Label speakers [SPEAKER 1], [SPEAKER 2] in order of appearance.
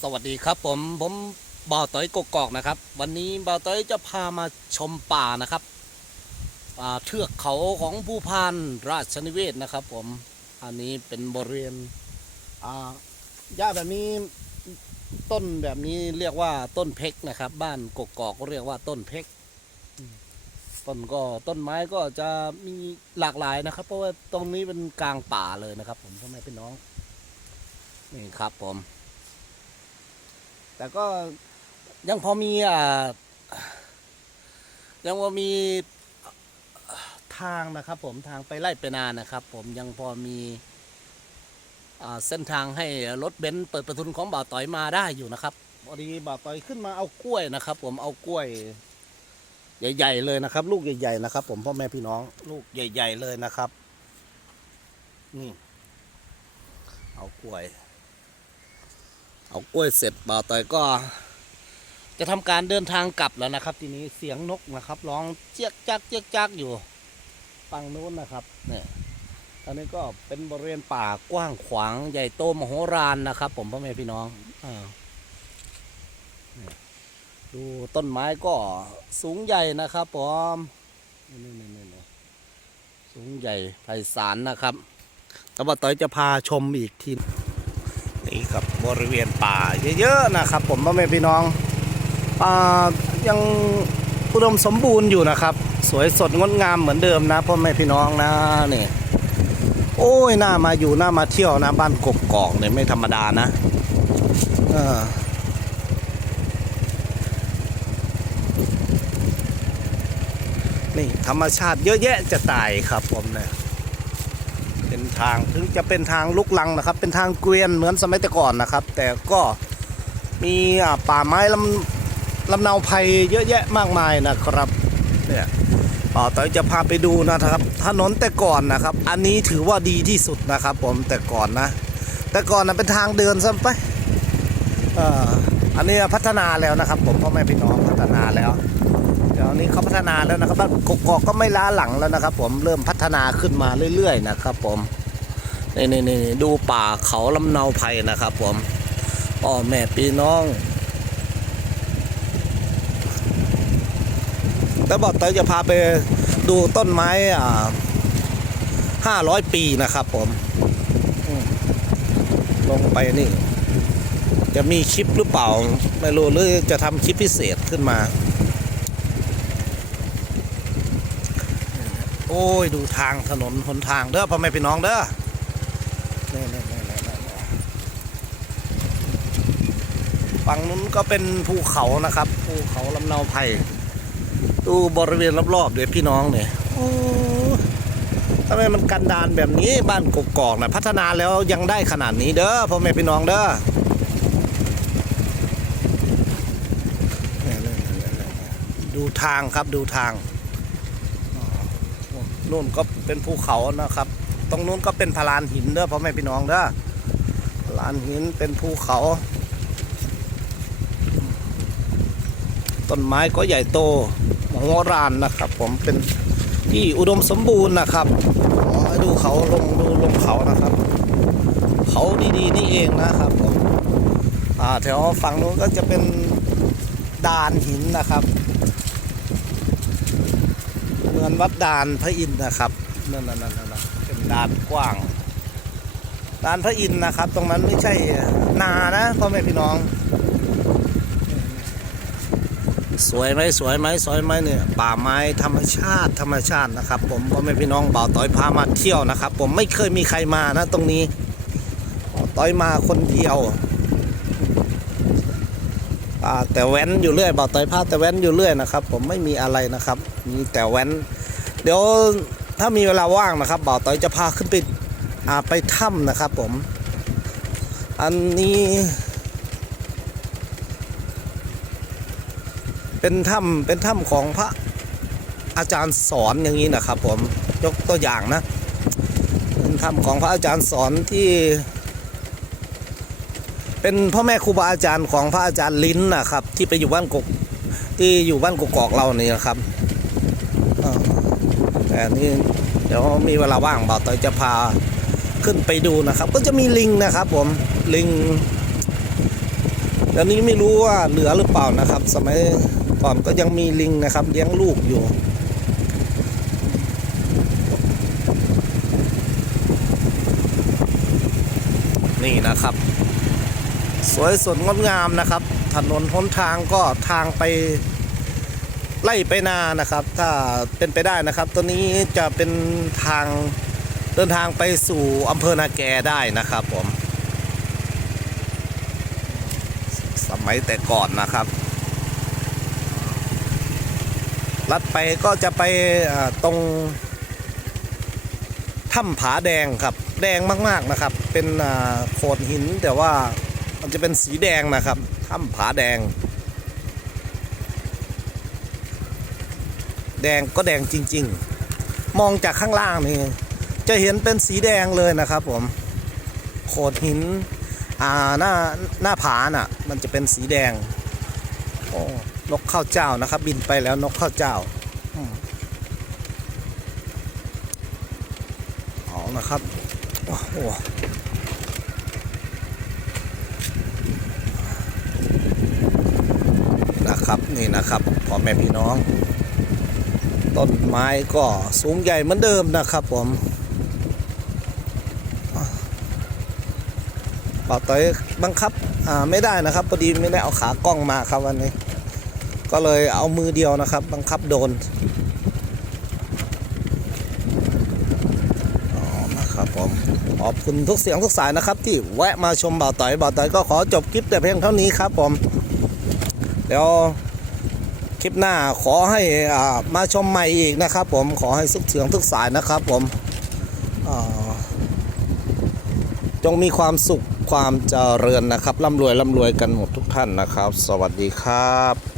[SPEAKER 1] สวัสดีครับผมผมบ่าวต้อยกกอกนะครับ วันนี้บ่าวต้อยจะพามาชมป่านะครับป่าเทือกเขาของภูพานราชนิเวศนะครับ ผมอันนี้เป็นบริเวณหญ้าแบบนี้ต้นแบบนี้เรียกว่าต้นเพกนะครับ บ้านกกอกก็เรียกว่าต้นเพกต้นก็ต้นไม้ก็จะมีหลากหลายนะครับ เพราะว่าตรงนี้เป็นกลางป่าเลยนะครับ ผมพ่อแม่พี่น้องนี่ครับผม แต่ก็ยังพอมีอ่ายังพอมีทางนะครับ ผมทางไปไล่ไปนานะครับ ผมยังพอมีอ่าเส้นทางให้รถเบนซ์เปิดประทุนของบ่าวต่อยมาได้อยู่นะครับพอดีบ่าวต่อยขึ้นมาเอากล้วยนะครับ ผมเอากล้วย ใหญ่ ๆ เลยนะครับ ลูกใหญ่ ๆ นะครับ ผมพ่อแม่พี่น้องลูกใหญ่ ๆ เลยนะครับ นี่ เอากล้วย เอากล้วยเสร็จบ่าวต่อยก็ จะทำการเดินทางกลับแล้วนะครับ ทีนี้เสียงนกนะครับร้องเจี๊ยกจักเจี๊ยกจักอยู่ฝั่งนู้นนะครับเนี่ยตอนนี้ก็เป็นบริเวณป่ากว้างขวางใหญ่โตมโหฬารนะครับ ผมพ่อแม่พี่น้องอดูต้นไม้ก็สูงใหญ่นะครับผมสูงใหญ่ไพศาลนะครับแล้วบ่าต่อยจะพาชมอีกที นี่ครับบริเวณป่าเยอะๆนะครับ ผมพ่อแม่พี่น้องป่ายังอุดมสมบูรณ์อยู่นะครับ สวยสดงดงามเหมือนเดิมนะพ่อแม่พี่น้องนะนี่โอ้ยน่ามาอยู่น่ามาเที่ยวนะบ้านกกกอกเนี่ยไม่ธรรมดานะเออนี่ธรรมชาติเยอะแยะจะตายครับผมเนี่ย เป็นทางถึงจะเป็นทางลุกลังนะครับ เป็นทางเกวียนเหมือนสมัยแต่ก่อนนะครับ แต่ก็มีป่าไม้ลำลำเนาไผ่เยอะแยะมากมายนะครับเนี่ยต่อต่อจะพาไปดูนะครับ ถนนแต่ก่อนนะครับ อันนี้ถือว่าดีที่สุดนะครับ ผมแต่ก่อนนะ แต่ก่อนนะเป็นทางเดินซะไปออันนี้พัฒนาแล้วนะครับ ผมพ่อแม่พี่น้องพัฒนาแล้ว เดี๋ยวนี้เขาพัฒนาแล้วนะครับบ้านกกอกก็ไม่ล้าหลังแล้วนะครับ ผมเริ่มพัฒนาขึ้นมาเรื่อยๆนะครับ ผมนี่นี่นี่ดูป่าเขาลำเนาไผ่นะครับ ผมพ่อแม่พี่น้องแล้วบอกเตยจะพาไปดูต้นไม้อ่าห้าร้อยปีนะครับผมอืมลงไปนี่ จะมีคลิปหรือเปล่า ไม่รู้หรือจะทำคลิปพิเศษขึ้นมา โอ้ย ดูทางถนนหนทางเด้อพ่อแม่พี่น้องเด้อนี่นี่นี่นี่นี่ฝั่งนู้นก็เป็นภูเขานะครับ ภูเขาลำเนาไผ่ดูบริเวณรอบๆเดี๋ยวพี่น้องเนี่ยโอ้ทำไมมันกันดานแบบนี้บ้านกกอกนะพัฒนาแล้วยังได้ขนาดนี้เด้อพ่อแม่พี่น้องเด้อนี่นี่นี่นี่ดูทางครับดูทาง นู่นก็เป็นภูเขานะครับ ตรงนู้นก็เป็นพลานหินเด้อพ่อแม่พี่น้องเด้อพลานหินเป็นภูเขา ต้นไม้ก็ใหญ่โตมโหฬารนะครับ ผมเป็นที่อุดมสมบูรณ์นะครับดูเขาลงดูลงเขานะครับ เขาดีๆนี่เองนะครับผมแถวฝั่งนู้นก็จะเป็นดานหินนะครับ มือนวัดดานพระอินทร์นะครับนั่นนั่นนั่นนั่นเป็นดานกว้างดานพระอินทร์นะครับ ตรงนั้นไม่ใช่นานะพ่อแม่พี่น้อง สวยไหมสวยไหมสวยไหมเนี่ยป่าไม้ธรรมชาติธรรมชาตินะครับ ผมพ่อแม่พี่น้องบ่าวต้อยพามาเที่ยวนะครับ ผมไม่เคยมีใครมานะ ตรงนี้ต้อยมาคนเดียว แต่แว้นอยู่เรื่อยบ่าวต้อยพาแต่แว้นอยู่เรื่อยนะครับ ผมไม่มีอะไรนะครับ มีแต่แว้น เดี๋ยวถ้ามีเวลาว่างนะครับบ่าวต้อยจะพาขึ้นไปอาไปถ้ำนะครับ ผม อันนี้ เป็นถ้ำเป็นถ้ำของพระอาจารย์สอนอย่างนี้นะครับ ผมยกตัวอย่างนะเป็นถ้ำของพระอาจารย์สอนที่ เป็นพ่อแม่ครูบาอาจารย์ของพระอาจารย์ลิ้นนะครับ ที่ไปอยู่บ้านกกที่อยู่บ้านกกอกเรานี่นะครับแต่นี่เดี๋ยวมีเวลาว่างบ่าวต้อยจะพาขึ้นไปดูนะครับ ก็จะมีลิงนะครับ ผมลิงเดี๋ยวนี้ไม่รู้ว่าเหลือหรือเปล่านะครับ สมัยก่อนก็ยังมีลิงนะครับ เลี้ยงลูกอยู่นี่นะครับ สวยสดงดงามนะครับ ถนนหนทางก็ทางไปไล่ไปนานะครับ ถ้าเป็นไปได้นะครับ ตัวนี้จะเป็นทางเดินทางไปสู่อำเภอนาแกได้นะครับผม สมัยแต่ก่อนนะครับลัดไปก็จะไปตรงถ้ำผาแดงครับ แดงมากๆนะครับ เป็นโขดหินแต่ว่า มันจะเป็นสีแดงนะครับถ้ำผาแดง แดงก็แดงจริง ๆ มองจากข้างล่างนี่จะเห็นเป็นสีแดงเลยนะครับผมโขดหินอ่าหน้าหน้าผาน่ะ มันจะเป็นสีแดงโอ้นกข้าวเจ้านะครับ บินไปแล้วนกข้าวเจ้าอืมเอานะครับโอ้โห นะครับนี่นะครับพ่อแม่พี่น้อง ต้นไม้ก็สูงใหญ่เหมือนเดิมนะครับผมป่าต้อยบังคับอ่าไม่ได้นะครับพอดีไม่ได้เอาขากล้องมาครับวันนี้ ก็เลยเอามือเดียวนะครับ บังคับโดนอ๋อครับผมขอบคุณทุกเสียงทุกสายนะครับ ที่แวะมาชมบ่าวต่อยบ่าวต่อยก็ขอจบคลิปแต่เพียงเท่านี้ครับผม เดี๋ยวคลิปหน้าขอให้อ่ามาชมใหม่อีกนะครับ ผมขอให้ทุกเสียงทุกสายนะครับ ผมจงมีความสุขความเจริญนะครับร่ำรวยร่ำรวยกันหมดทุกท่านนะครับ สวัสดีครับ